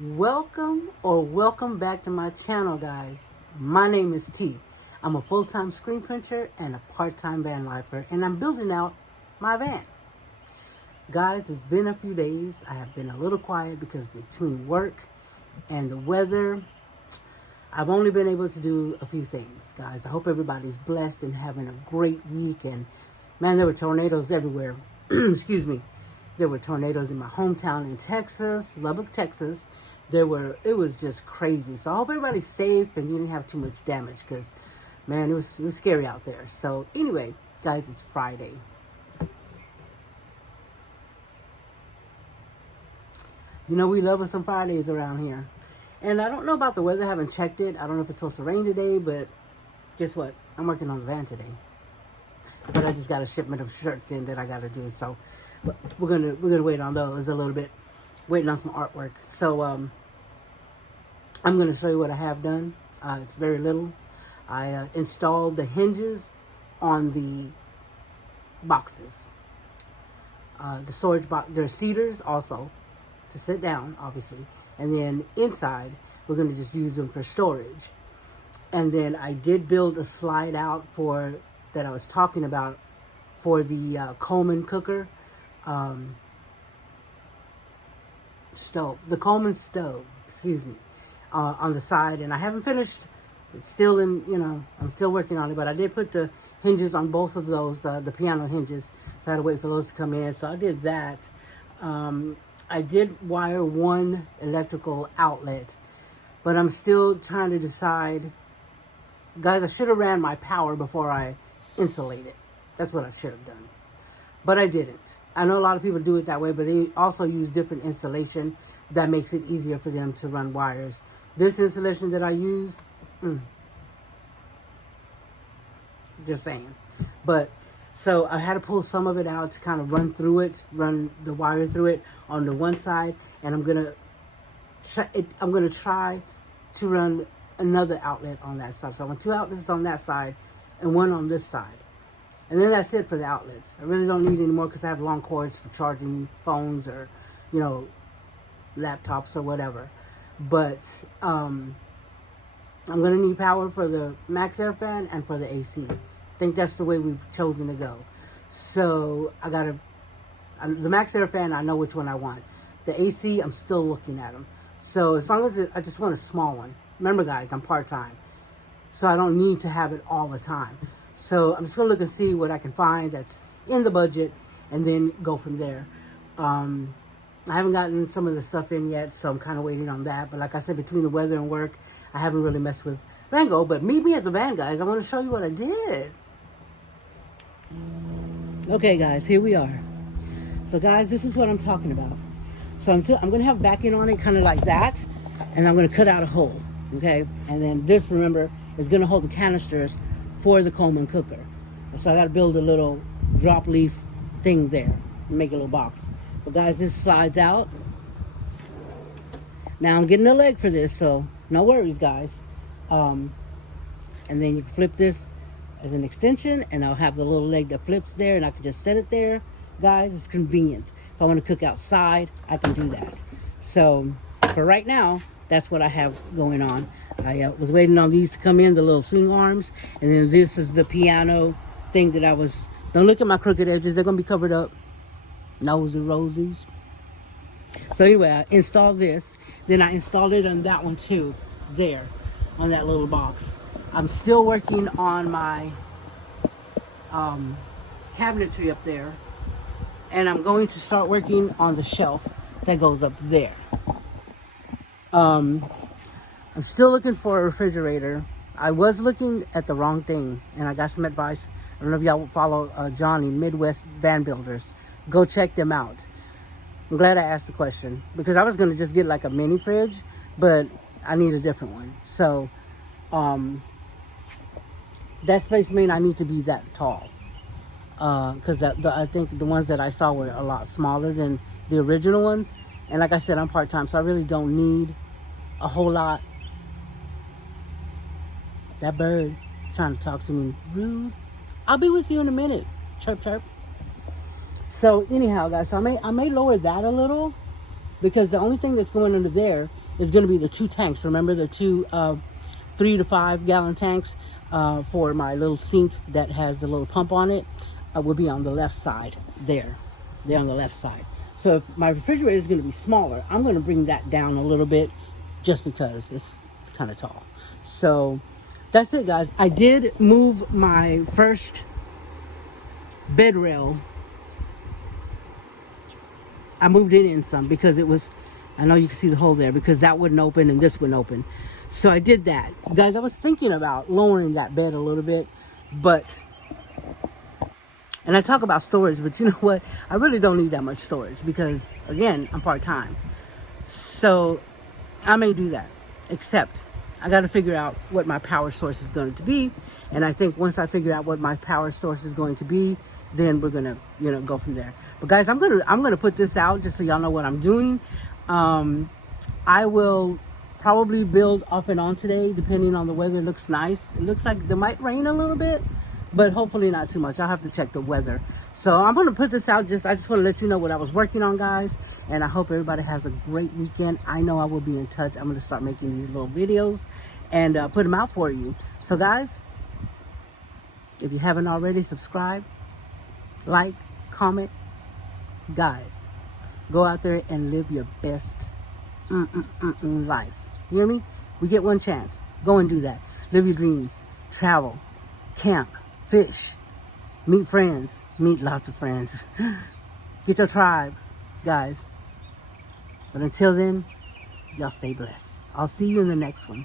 Welcome back to my channel, guys. My name is T. I'm a full-time screen printer and a part-time van lifer, and I'm building out my van. Guys, it's been a few days. I have been a little quiet because between work and the weather, I've only been able to do a few things, guys. I hope everybody's blessed and having a great week. And man, there were tornadoes everywhere. Excuse me. There were tornadoes in my hometown in Texas, Lubbock, Texas. It was just crazy. So I hope everybody's safe and you didn't have too much damage because, man, it was scary out there. So anyway, guys, it's Friday. You know, we love us some Fridays around here. And I don't know about the weather. I haven't checked it. I don't know if it's supposed to rain today, but guess what? I'm working on the van today. But I just got a shipment of shirts in that I got to do. So but we're gonna wait on those a little bit, waiting on some artwork. So I'm gonna show you what I have done. It's very little. I installed the hinges on the boxes. The storage box. There's seaters also to sit down, obviously, and then inside we're gonna just use them for storage. And then I did build a slide out that I was talking about for the Coleman cooker. Stove, the Coleman stove, excuse me, on the side, and I haven't finished. It's still I'm still working on it, but I did put the hinges on both of those, the piano hinges, so I had to wait for those to come in. So I did that. I did wire one electrical outlet, but I'm still trying to decide. Guys, I should have ran my power before I insulated. That's what I should have done, but I didn't. I know a lot of people do it that way, but they also use different insulation that makes it easier for them to run wires. This insulation that I use, just saying. But, so I had to pull some of it out to kind of run the wire through it on the one side, and I'm gonna try to run another outlet on that side. So I want two outlets on that side and one on this side. And then that's it for the outlets. I really don't need any more because I have long cords for charging phones or, laptops or whatever. But I'm going to need power for the max air fan and for the AC. I think that's the way we've chosen to go. So the max air fan, I know which one I want. The AC, I'm still looking at them. So as long as I just want a small one. Remember, guys, I'm part-time. So I don't need to have it all the time. So I'm just going to look and see what I can find that's in the budget and then go from there. I haven't gotten some of the stuff in yet, so I'm kind of waiting on that. But like I said, between the weather and work, I haven't really messed with VanGo. But meet me at the van, guys. I want to show you what I did. Okay, guys, here we are. So, guys, this is what I'm talking about. So I'm going to have backing on it kind of like that, and I'm going to cut out a hole, okay? And then this, remember, is going to hold the canisters for the Coleman cooker. So I got to build a little drop leaf thing there and make a little box. But guys, this slides out. Now I'm getting a leg for this, so no worries, guys. And then you can flip this as an extension, and I'll have the little leg that flips there, and I can just set it there. Guys, it's convenient. If I want to cook outside, I can do that. So for right now, that's what I have going on. I was waiting on these to come in, the little swing arms. And then this is the piano thing that don't look at my crooked edges. They're going to be covered up. Nosy rosies. So anyway, I installed this. Then I installed it on that one too. There. On that little box. I'm still working on my cabinetry up there. And I'm going to start working on the shelf that goes up there. I'm still looking for a refrigerator. I was looking at the wrong thing, and I got some advice. I don't know if y'all follow Johnny, Midwest Van Builders. Go check them out. I'm glad I asked the question, because I was going to just get like a mini fridge, but I need a different one. So, that space means I need to be that tall. Because I think the ones that I saw were a lot smaller than the original ones. And like I said, I'm part-time, so I really don't need a whole lot. That bird trying to talk to me. Rude. I'll be with you in a minute. Chirp, chirp. So anyhow, guys, so I may lower that a little, because the only thing that's going under there is going to be the 2 tanks. Remember the 2 3 to 5 gallon tanks for my little sink that has the little pump on it will be on the left side there. They're on the left side. So if my refrigerator is going to be smaller, I'm going to bring that down a little bit just because it's kind of tall. So that's it, guys. I did move my first bed rail. I moved it in some because it was, I know you can see the hole there, because that wouldn't open and this wouldn't open. So I did that. Guys, I was thinking about lowering that bed a little bit, but, and I talk about storage, but you know what? I really don't need that much storage because, again, I'm part-time. So I may do that, except I got to figure out what my power source is going to be. And I think once I figure out what my power source is going to be, then we're going to, you know, go from there. But guys, I'm going to put this out just so y'all know what I'm doing. I will probably build off and on today, depending on the weather. It looks nice. It looks like there might rain a little bit, but hopefully not too much. I'll have to check the weather. So I'm going to put this out. I just want to let you know what I was working on, guys. And I hope everybody has a great weekend. I know I will be in touch. I'm going to start making these little videos and put them out for you. So guys, if you haven't already, subscribe, like, comment. Guys, go out there and live your best life. You hear me? We get one chance. Go and do that. Live your dreams. Travel. Camp. Fish. Meet friends. Meet lots of friends. Get your tribe, guys. But until then, y'all stay blessed. I'll see you in the next one.